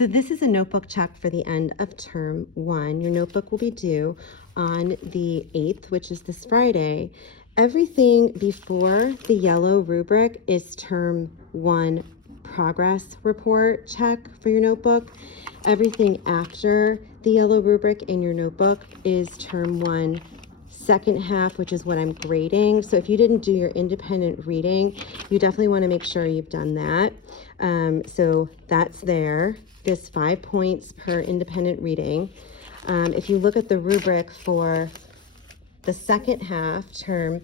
So this is a notebook check for the end of term 1. Your notebook will be due on the 8th, which is this Friday. Everything before the yellow rubric is term 1 progress report check for your notebook. Everything after the yellow rubric in your notebook is term 1 second half, which is what I'm grading. So if you didn't do your independent reading, you definitely want to make sure you've done that. So that's there. There's 5 points per independent reading. If you look at the rubric for the second half, term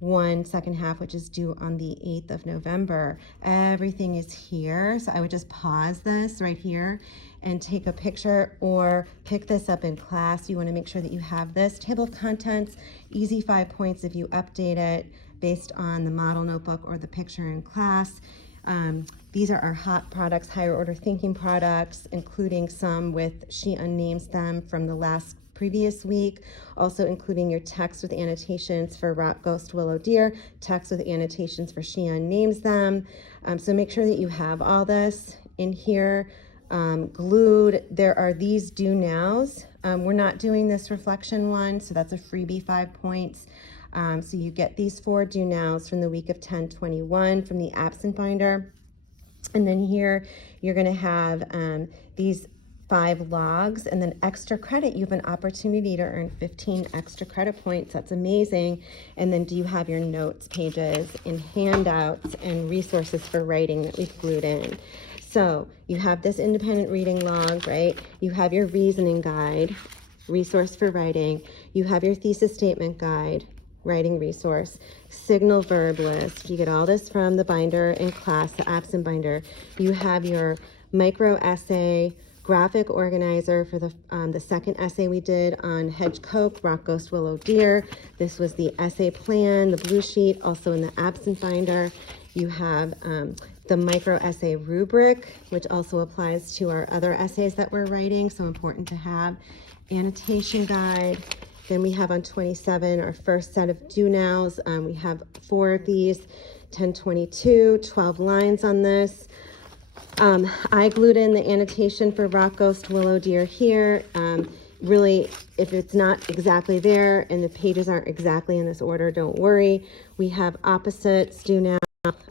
1 second half, which is due on the 8th of November, everything is here. So I would just pause this right here and take a picture or pick this up in class. You want to make sure that you have this table of contents, easy 5 points if you update it based on the model notebook or the picture in class. These are our hot products, higher order thinking products, including some with She Unnames Them from the previous week, also including your text with annotations for Rock, Ghost, Willow, Deer, text with annotations for She Unnames Them. So make sure that you have all this in here. Glued, there are these do nows. We're not doing this reflection one, so that's a freebie 5 points. So you get these 4 do nows from the week of 10/21 from the absent binder. And then here you're going to have these 5 logs, and then extra credit. You have an opportunity to earn 15 extra credit points. That's amazing. And then do you have your notes pages and handouts and resources for writing that we've glued in? So you have this independent reading log, right? You have your reasoning guide, resource for writing. You have your thesis statement guide, writing resource, signal verb list. You get all this from the binder in class, the absent binder. You have your micro essay, graphic organizer for the second essay we did on Hedge Coke, Rock, Ghost, Willow, Deer. This was the essay plan, the blue sheet, also in the absent binder. You have the micro essay rubric, which also applies to our other essays that we're writing, so important to have. Annotation guide. Then we have on 27 our first set of do nows. We have 4 of these, 10/22, 12 lines on this. I glued in the annotation for Rock, Ghost, Willow, Deer here. Really, if it's not exactly there and the pages aren't exactly in this order, don't worry. We have opposites, do now.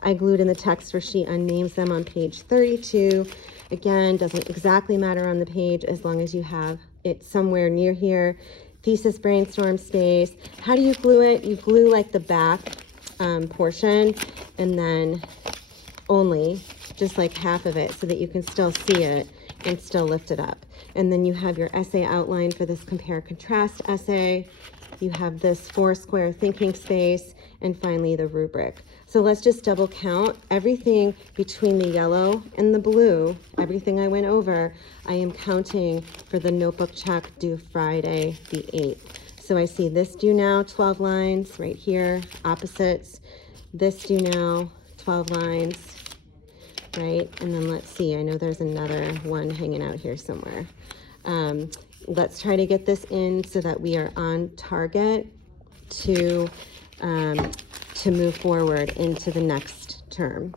I glued in the text for She Unnames Them on page 32. Again, doesn't exactly matter on the page as long as you have it somewhere near here. Thesis brainstorm space. How do you glue it? You glue like the back portion and then only just like half of it so that you can still see it and still lift it up. And then you have your essay outline for this compare contrast essay. You have this 4 square thinking space, and finally the rubric. So let's just double count everything between the yellow and the blue, everything I went over, I am counting for the notebook check due Friday the 8th. So I see this due now, 12 lines right here, opposites, this due now, 12 lines, right? And then let's see, I know there's another one hanging out here somewhere. Let's try to get this in so that we are on target to move forward into the next term.